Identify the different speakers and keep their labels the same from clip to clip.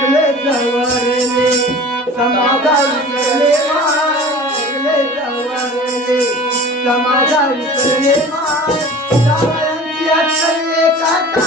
Speaker 1: सगळे सवरले समाजा विसरले सगळे सवरले समाजा विसरले काटा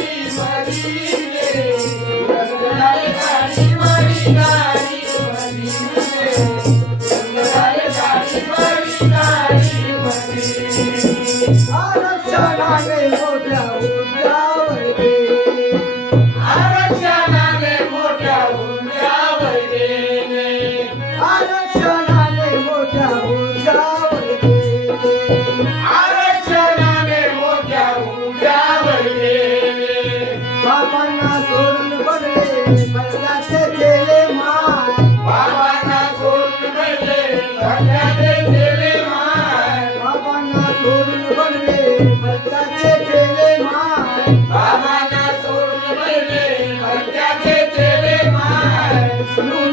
Speaker 1: Hallelujah.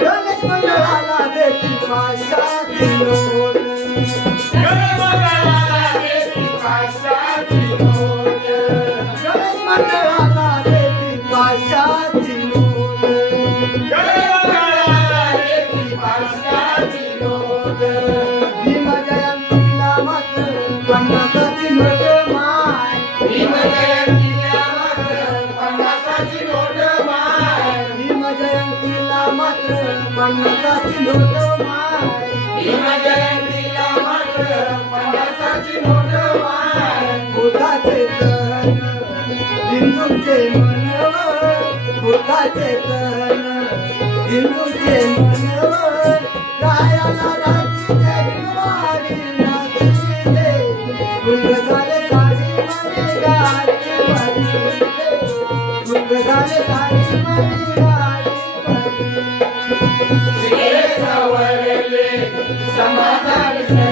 Speaker 1: Gönlük bana la dedi kaşa diyor पन्नासाची नोट माय. भीमा जयंतीला मात्र पन्नासाची नोट माय. बुधाचे तन हिंदूचे मनव बुधाचे तन हिंदूचे मनव रायाला रात्री जगवारी नाचले कुंड झाले साडी मध्ये गाडी वाजले कुंड झाले साडी मध्ये गाडी. Somebody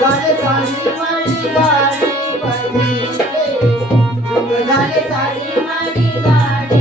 Speaker 1: झाले साडी माझी गाडी बघितले गाडी